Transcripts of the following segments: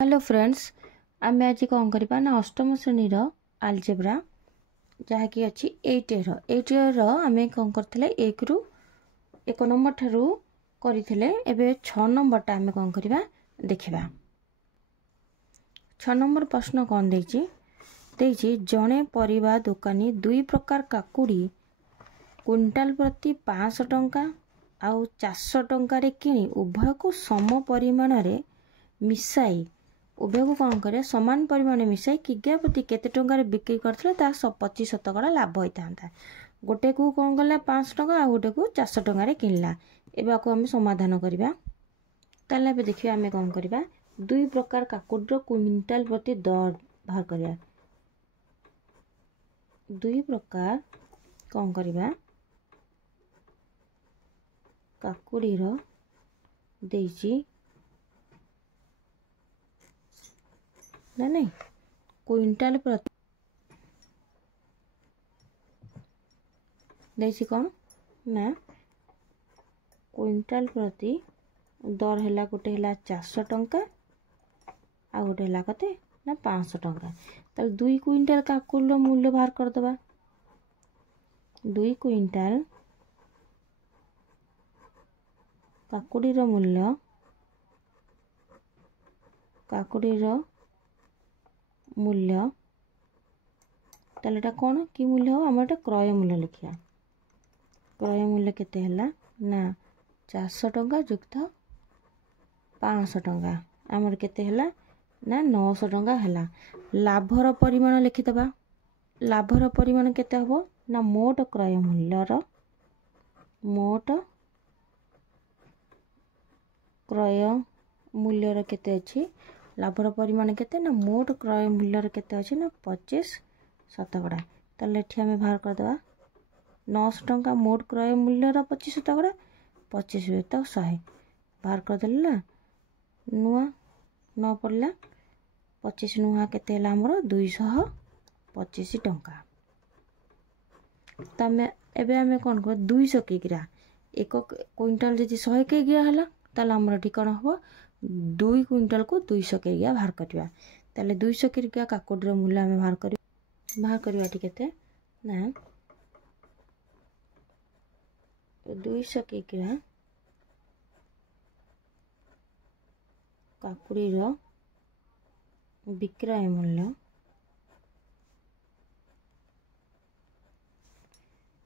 Hello friends, आम आज कौन करवा ना अष्टम श्रेणी आलजेब्रा जहाँकि अच्छी 8 आम कौन करते 1 ରୁ 1 नंबर ठारू करते एवं 6 नंबरटा आम कौन करवा देखा। 6 नंबर प्रश्न कौन देछि जड़े परिवा दुकानी 2 प्रकार काकुड़ी क्विंटाल प्रति 500 टंका आउ 400 टंकार किणी उभय को सम परिमाण मिसाई उभय को कौन करे समान परिमाण मिसाई किग्रा प्रति केते टंकार बिक्री करथिले ता 25% लाभ होता। गोटे को कौन कला 500 टंका आ गोटे को 400 टंकार किनला। एबा को हम समाधान करबा। ताले बे देखियो आमे कौन करबा 2 प्रकार काकुडर क्विंटाल प्रति दर बाहर करबा। 2 प्रकार कौन करबा काकुडीर देछि ना नहीं क्विंटाल प्रति देछि कौन ना क्विंटाल प्रति दर हैला गोटे हैला 400 टंका आ गोटे हैला कते ना 500 टंका। ताल 2 क्विंटाल काकुडीर मूल्य बाहर कर दबा। 2 क्विंटाल काकुडीर मूल्य तालेटा कौन कि मूल्य हो आम क्रय मूल्य लिखिया। क्रय मूल्य केते हैला ना 400 टंका युक्त 500 टंका आमर केते हैला ना 900 टंका हैला। लाभर परिमाण लिखिदबा। लाभर परिमाण केते हबो ना मोट क्रय मूल्यर केते अछि लाभर परिमाण केते ना मोट क्रय मूल्यर केते अछि ना 25%। ताले एठी हमें बाहर कर देबा 900 टंका मोट क्रय मूल्यर 25%, 25 तो 100 बाहर कर देले ना नुआ न पड़ला 25 नुआ केते हला हमर 225 टंका। तमे एबे हमें कोन को 200 किग्रा 1 क्विंटाल जदि 100 किग्रा हला ताले हमर ठिकाण हो 2 क्विंटाल को 200 किग्रा बाहर करबा। ताले 200 किग्रा काकुडीर मूल्य हमें बाहर करबा केते ना 200 किग्रा काकुडीर विक्रय मूल्य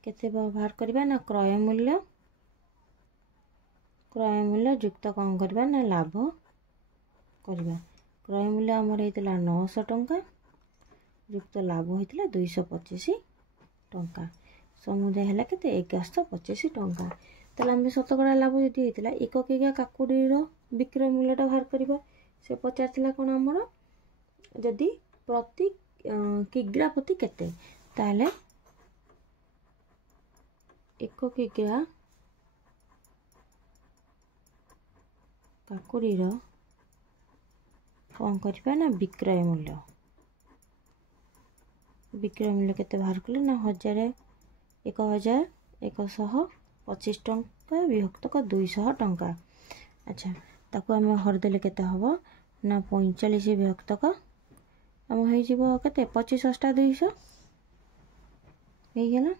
केते बाहर करबा ना क्रय मूल्य युक्त कौन करबा ना लाभ करबा। क्रय मूल्य हमर हेतिला 900 टंका युक्त लाभ होइतिला 225 टंका समुदाय हैला केते 1125 टंका। ताले हम शतकड़ा लाभ जदि हेतिला 1 किग्रा काकुडीर विक्रय मूल्यटा बाहर करबा। से पचारथिला कोन हमर जदि प्रति किग्रा प्रति केते ताले 1 किग्रा काकुडीर कौन करबा ना विक्रय मूल्य केते बाहर कले ना 1125 टंका विभक्त 200 टंका। अच्छा ताको हमें हरदेले केते हबो ना 45 विभक्त हम हो जिवो केते 25 अष्टा 200 हे गेला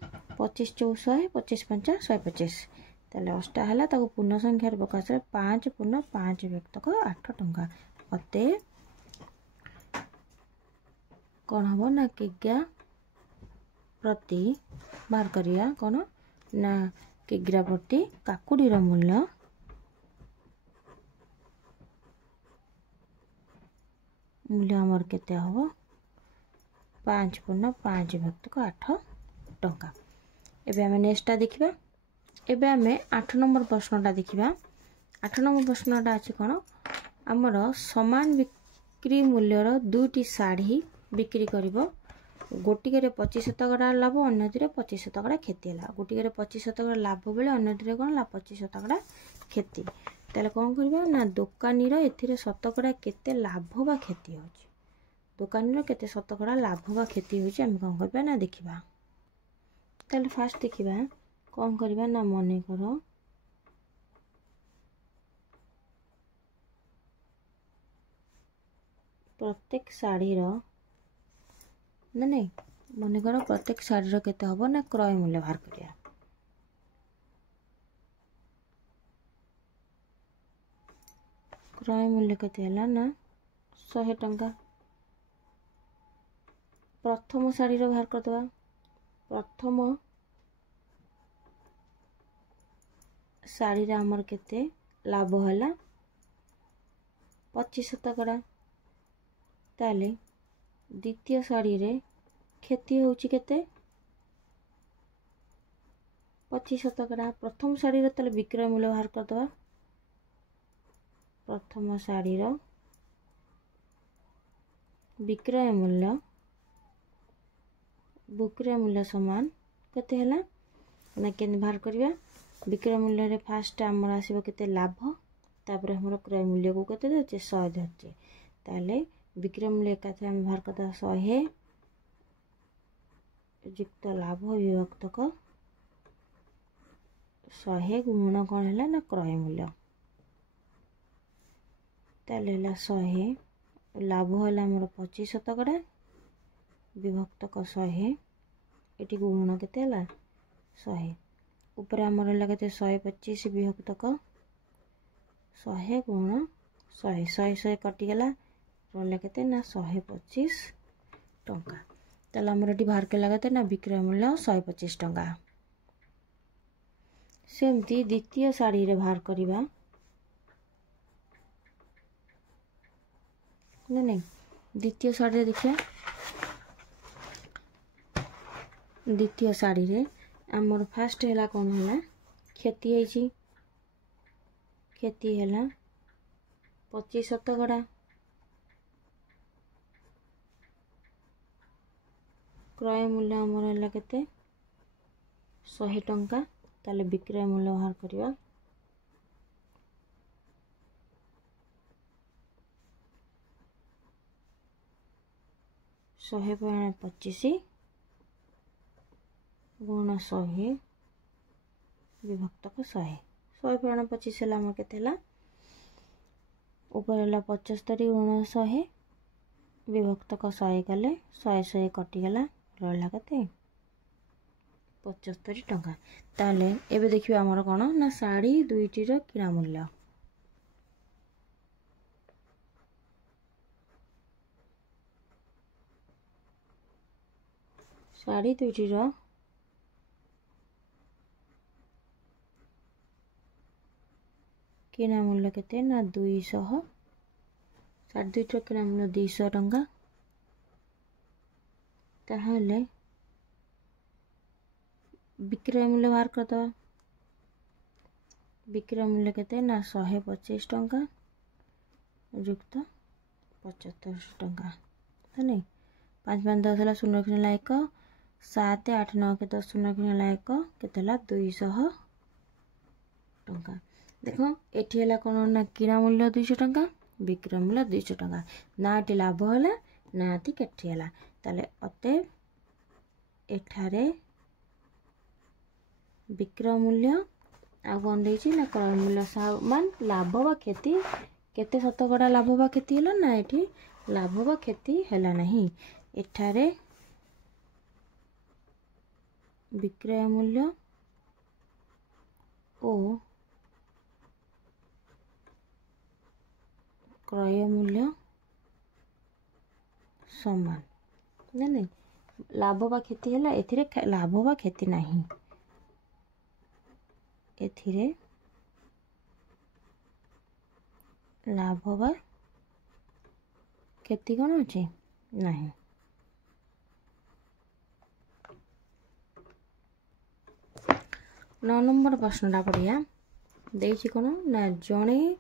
25 4 100 25 5 125 ताले अष्टा हला ताको पूर्ण संख्या रे प्रकाश 5 पूर्ण 5 विभक्त 8 टंका अते कौन हम ना किग्रा प्रति बाहर करिया कौन ना किग्रा प्रति काकुडीर मूल्य हमर केते हबो 5 पूर्ण 5 विभक्त 8 टंका। एबे हमें नेक्स्टटा देखिबा। एबे हमें 8 नंबर प्रश्नटा देखिबा। 8 नंबर प्रश्नटा अछि कोन हमर समान बिक्री मूल्यर 2टी साड़ी बिक्री करिवो गोटिके 25% लाभ अन्यथिरे 25% क्षति है। गोटिके 25% लाभ बेले अन्यथिरे कौन ला 25% क्षति। ताले कौन करबा ना दुकानी रो एथिरे शतकड़ा केते लाभ बा क्षति होची। दुकानी रो केते शतकड़ा लाभ बा क्षति होची हम कौन करबा ना देखिबा। ताले फास्ट देखिबा कौन करबा ना मने करो प्रत्येक शाढ़ीर ना नहीं मनकर प्रत्येक शाढ़ीर केते हबो ना क्रय मूल्य बाहर करिया। क्रय मूल्य केते हला ना 100 टंका। प्रथम शाढ़ीर बाहर करदवा। प्रथम शाढ़ी आमर केते लाभ हला 25 शतकड़ा। ताले द्वितीय शाढ़ी रे क्षति होउची केते 25 शतकड़ा। प्रथम शाढ़ी रे ताले विक्रय मूल्य बाहर करदवा। प्रथम शाढ़ी रो विक्रय मूल्य समान केते हला ना केन बाहर करिया। विक्रय मूल्य रे फास्ट हमर आसीबो केते लाभ, तापर हमर क्रय मूल्य को केते देचे 100 देचे। ताले विक्रय मूल्य काथे हम बाहर करदा 100 युक्त लाभ विभक्त को 100 गुणन कोन हला ना क्रय मूल्य। ताले हला 100 लाभ हला हमर 25 शतकड़ा विभक्त को 100 एटी गुणन केते हला 100 ऊपर हमर हला केते 125 विभक्त को 100 गुण 100 कटि गला रहला केते ना 125 टंका। ताले हमर एटी बाहर केला केते ना विक्रय मूल्य 125 टंका। सेमती द्वितीय शाढ़ी रे बाहर करिबा ना नहीं द्वितीय शाढ़ी रे देखिया। द्वितीय शाढ़ी रे हमर फास्ट हैला कोन हैला क्षति हैची। क्षति हैला 25 शतकड़ा। क्रय मूल्य हमर हैला केते 100 टंका। ताले विक्रय मूल्य बाहर करिवा। शहे 25 गुण 100 विभक्त को 100 25 है हमर केते हला ऊपर हला 75 गुण 100 विभक्त को 100 कले 100 कटि गला रहला केते 75 टंका। ताले एबे देखियो हमर कोन ना साड़ी दुईटी रो किना मूल्य। साड़ी दुईटी रो किना मूल्य केते ना 200। साड़ी दुईटी रो किना मूल्य 200 टंका। ताहले विक्रय मूल्य बाहर करदवा। विक्रय मूल्य केते ना 125 टंका युक्त 75 टंका है नहीं। 5 5 10 हला 0 किनला 1 7 8 9 के 10 0 किनला 1 केते हला 200 टंका। देखो एठी हला कोन ना किना मूल्य 200 टंका विक्रय मूल्य 200 टंका ना एठी लाभ हला ना एठी केठी हला। ताले अते एठारे विक्रय मूल्य आ कोन देछि ना क्रय मूल्य समान लाभ वा क्षति केते शतकड़ा लाभ वा क्षति हला ना एठी लाभ वा क्षति हला नहीं। एठारे विक्रय मूल्य ओ क्रय मूल्य समान ना नहीं लाभ वा क्षति हला एथिरे लाभ वा क्षति नहीं। एथिरे लाभ वा क्षति कोन अछि नहीं। 9 नंबर प्रश्नटा पढ़िया देछि कोन ना जणे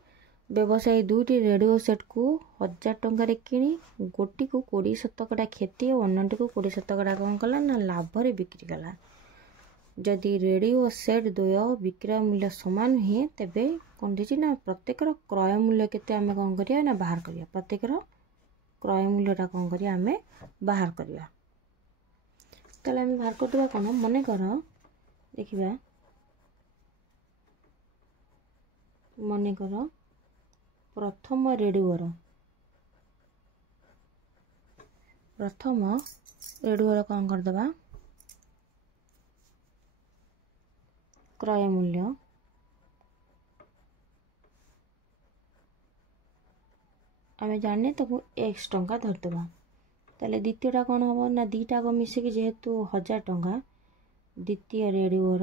व्यवसायी दुईटी रेडियो सेट को 1000 टंका रे किनी गोटी को 20 शतकड़ा क्षति और अन्यटी को 20 शतकड़ा कोन कला ना लाभ रे बिक्री कला। जदि रेडियो सेट द्वय विक्रय मूल्य समान हे तेबे कोन दिछि ना प्रत्येक क्रय मूल्य केते आमे कोन करिया ना बाहर करिया। प्रत्येक क्रय मूल्यटा कोन करिया आमे बाहर करिया। तले आमे बाहर करदवा कोन मने कर देखिबा मने कर प्रथम रेडियो प्रथम रेडुअर कौन करदे क्रय मूल्य आम जाने तो एक्स टंका धरदे ताले द्वितीयटा कौन हम ना दीटा को मिसिक जेहेतु 1000 टंका द्वितीय रेडुअर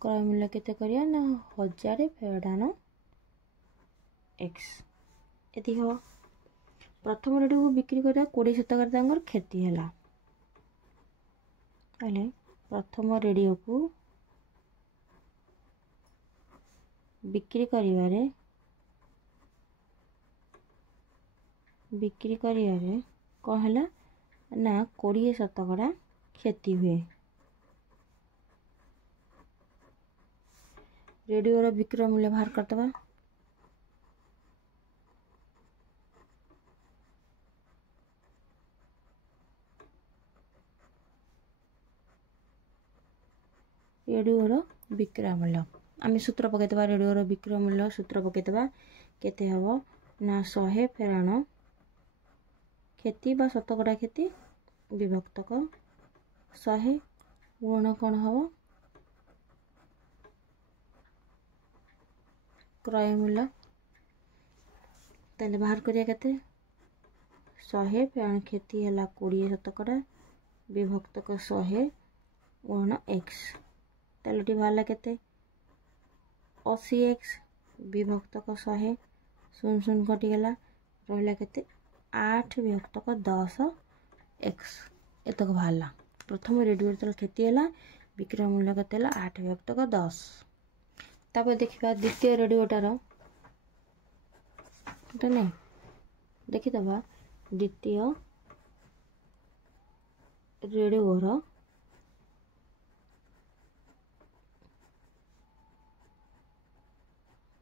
क्रय मूल्य केते करिया ना 1000 फेडान एक्स एति हो प्रथम रेडियो को बिक्री करिया 20% क्षति है ताले प्रथम रेडियो को बिक्री करिवारे कौन है ना 20% क्षति हुए रेडियो बिक्री मूल्य बाहर करदे रेडियो बिक्री मूल्य आम सूत्र पकईदे रेडियो बिक्री मूल्य सूत्र पकईदे केते हम ना 100 फेराण क्षति बा शतकड़ा क्षति विभक्तक 100 गुण कौन हम क्रय मूल्य ताले बाहर करिया केते 100 फेराण क्षति है 20 शतकड़ा विभक्तक 100 गुण एक्स ताले बाहर केते 80 एक्स विभक्तक 100 शून्य शून्य कटिगला रहा केते 8 विभक्तक 10 एक्स एतक बाहर प्रथम रेडियो तल क्षति है बिक्री मूल्य केते 8 विभक्तक 10 तापर देखिबा द्वितीय रेडियोटार नहीं देखीदबा द्वितीय रेडियोर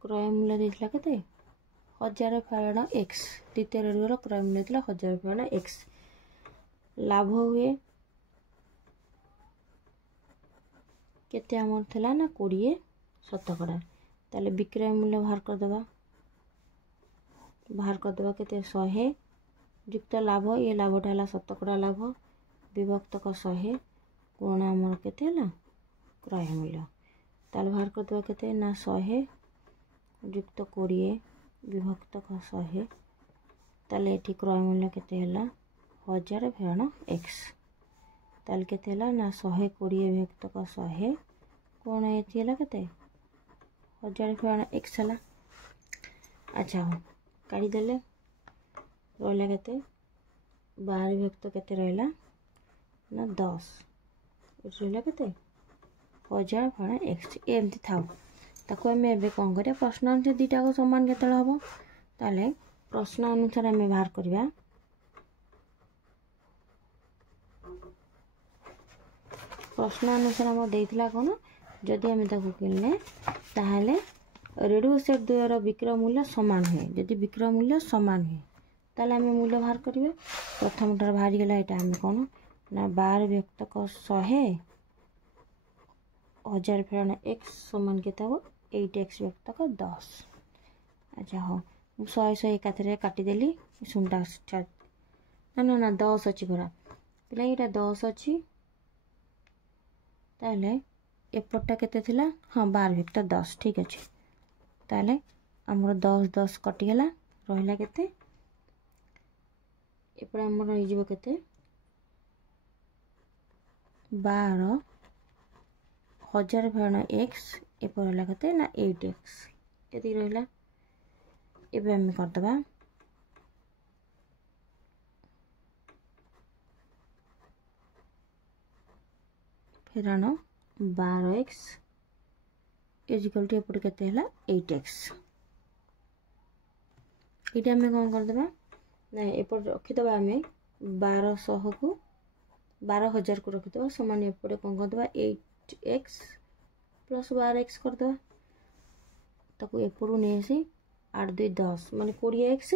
क्रय मूल्य देथिला केते 1000 फेराण एक्स द्वितीय रेडियोर क्रय मूल्य देथिला 1000 फेराण एक्स लाभ हुए केते आमर थिला ना 20 शतकड़ा ताले विक्रय मूल्य बाहर करदे केते 100 युक्त लाभ ये लाभटा है शतकड़ा लाभ विभक्तक 100 गुण आमर केते है क्रय मूल्य ताले बाहर करदे केते ना 100 युक्त 20 विभक्तक 100 ताले एठी क्रय मूल्य केते है 1000 फेराण एक्स ताले केते है ना 120 विभक्तक 100 गुण एठी है केते 1000 फेराण एक्स है अच्छा हो काढ़ी देले रहा केते 12 विभक्त केते रहा ना 10 रहा केते 1000 फेराण एक्स एमती था ताको आम एबे कौन करिया प्रश्न अनुसार दीटा को समान केते हम ताले प्रश्न अनुसार आम बाहर करिया प्रश्न अनुसार आम देइथिला कोन जदि आम ताको किनले ताहले रेडियो सेट द्वयर बिक्रय मूल्य समान हुए जदि बिक्रय मूल्य समान हुए ताले आम मूल्य बाहर करिवे प्रथम टार बाहरी गला एटा आम कोन ना 12 विभक्तक 100 1000 फेराण एक्स समान केते हो 8 एक्स विभक्तक 10 अच्छा हो 100 एकाथरे काटिदेली शून्यटा ना ना ना 10 अच्छी परा पिला ये 10 अच्छी ताले एपटा केते थिला हाँ 12 विभक्त 10 ठीक अच्छे ताले आमर 10 10 कटिगला रहा केते एपटे आमर हो केते 12 1000 फेराण एक्स एपर रहा केते ना 8 एक्स ये रहा एबे आम करदबा फेराण 12 एक्स इजिकल टू एपटे केते हैला 8 एक्स ये आम कौन करदबा ना एपटे रखीदबा आम 1200 को 12000 को रखीदबा समान एपटे कौन करदबा 8 एक्स प्लस 12 एक्स करदबा ताको एपटू नहीं आसी 8 2 10 माने 20 एक्स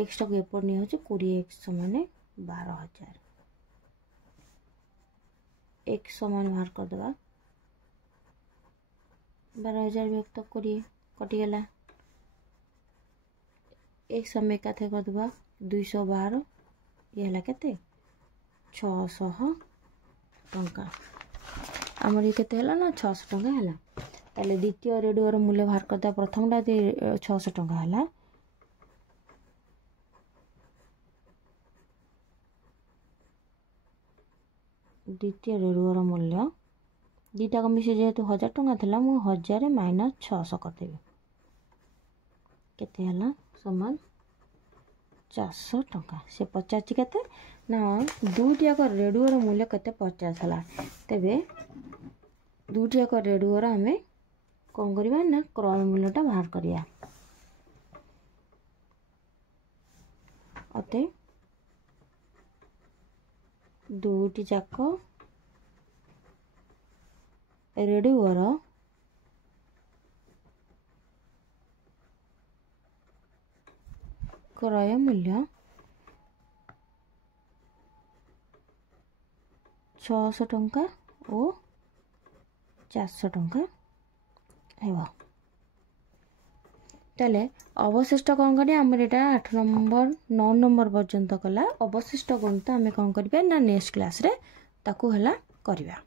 एक्स टाको एपट नहीं होचे 20 एक्स समान 12000 एक्स समान बाहर करदबा 12000 विभक्त 20 कटिगला 1 समय का थे करदबा 212 ये हला केते 600 टंका आमर ये केते हला ना 600 टंका हला ताले द्वितीय रेडियोर मूल्य बाहर करदा प्रथमटा 600 टंका हला द्वितीय रेडियोर मूल्य दीटा को मिसे जेहेतु 1000 टंका था मु 1000 माइनस 600 करदेवी केते हला समान 400 टंका से 50 केते ना दुईटा को रेडियोर मूल्य केते 50 हला तेबे दुईटा को रेडियोर हमें कौन करबा ना क्रय मूल्यटा बाहर करिया अते दुईटी जाक रेडियोर क्रय मूल्य 600 टंका और 400 टंका हेबा ताले अवशिष्ट कौन करिया हमर एटा 8 नंबर 9 नंबर पर्यंत कला अवशिष्ट गणित आमे कौन करिबा ना नेक्स्ट क्लास रे ताकू हला करिबा।